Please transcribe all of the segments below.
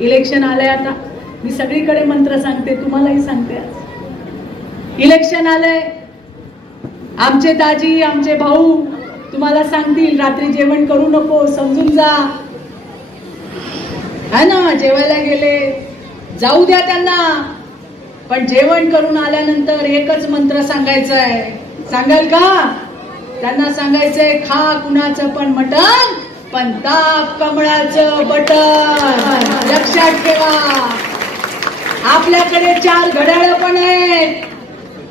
Election आलंय आता. मी सगळीकडे मंत्र सांगते तुम्हालाही सांगते आज. इलेक्शन आलंय. आमचे दाजी आमचे भाऊ तुम्हाला सांगतील रात्री जेवण करू नको समजून जा. है ना जेवायला गेले. जाऊ द्या त्यांना. पण जेवण करून आल्यानंतर एकच मंत्र सांगायचं आहे सांगाल का? त्यांना सांगायचंय खा कुणाचं पण मटण. पण ताप कमळाचं बटन. लक्षात ठेवा. आपल्याकडे चार घड्याळ पण आहेत.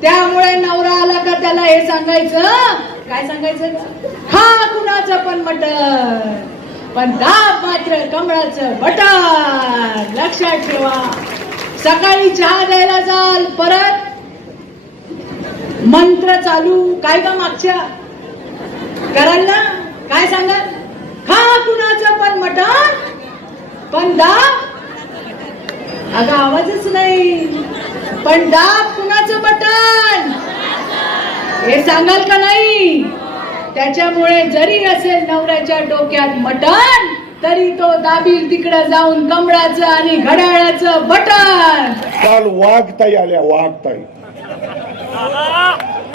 त्यामुळे नवरा आला का त्याला हे सांगायचं? काय सांगायचं? खा कुणाचं पण मटण. पण दाब मात्र कमळाचं बटन लक्षात ठेवा. सकाळी चहा द्यायला जाल परत. मंत्र चालू. काय का मागच्या? कराल ना? काय सांगाल खा कुणाचं पण मटण पण दाब अगं आवाजच नाही. पण दाब कुणाचं बटन हे सांगाल का नाही? त्याच्यामुळे जरी असेल नवऱ्याच्या डोक्यात मटण तरी तो दाबील तिकडं जाऊन कमळाचं आणि घड्याळाचं बटन. काल वाघताई आल्या वाघताई.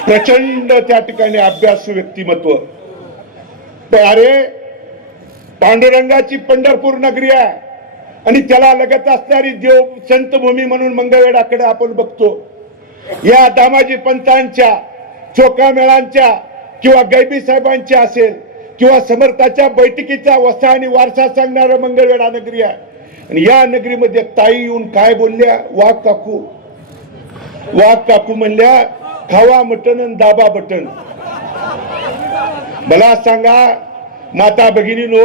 प्रचंड त्या ठिकाणी अभ्यास व्यक्तिमत्व. अरे पांडुरंगाची पंढरपूर नगरी आहे. आणि त्याला लगत असणारी देव संतभूमी म्हणून मंगळवेडाकडे आपण बघतो. या दामाजी पंतांच्या चोका मेळांच्या किंवा गैबी साहेबांच्या असेल किंवा समर्थाच्या बैठकीचा वसा आणि वारसा सांगणारं मंगळवेढा नगरी आहे. आणि या नगरीमध्ये ताई येऊन काय बोलल्या? वाघ काकू. वाघ काकू म्हणल्या खावा मटन आणि दाबा बटन मला सांगा माता भगिनीनो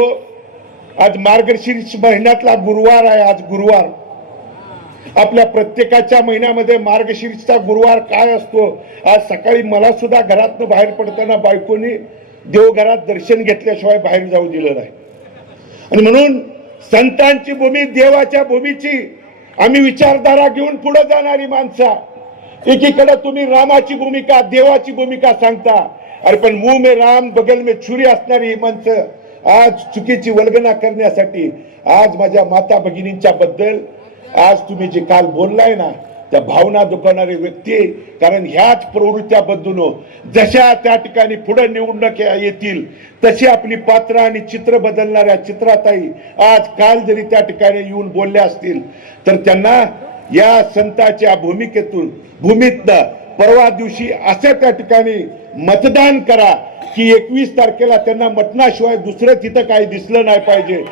आज मार्गशीर्ष महिन्यातला गुरुवार आहे आज गुरुवार. आपल्या प्रत्येकाच्या महिन्यामध्ये मार्गशीर्षचा गुरुवार काय असतो? आज सकाळी मला सुद्धा घरातनं बाहेर पडताना बायकोनी देवघरात दर्शन घेतल्याशिवाय बाहेर जाऊ दिलं नाही. आणि म्हणून संतांची भूमी देवाच्या भूमीची आम्ही विचारधारा घेऊन पुढे जाणारी माणसा. एकीकडे तुम्ही रामाची भूमिका देवाची भूमिका सांगता. अरे पण मुंह मे राम बगल मे छुरी असणारी ही माणसं. आज चुकीची वल्गना करण्यासाठी आज माझ्या माता भगिनींच्या बद्दल आज तुम्ही जे काल बोललाय ना त्या भावना दुखवणारे व्यक्ती कारण ह्याच प्रवृत्त्या बदलून जशा त्या ठिकाणी पुढे निवडणूक येतील तशी आपली पात्र आणि चित्र बदलणाऱ्या चित्राताई आज काल जरी त्या ठिकाणी येऊन बोलल्या असतील तर त्यांना या संताच्या भूमिकेतून भूमीतनं परवा दिवशी अशा त्या ठिकाणी मतदान करा की एकवीस तारखेला त्यांना मटणाशिवाय दुसरं तिथं काही दिसलं नाही पाहिजे.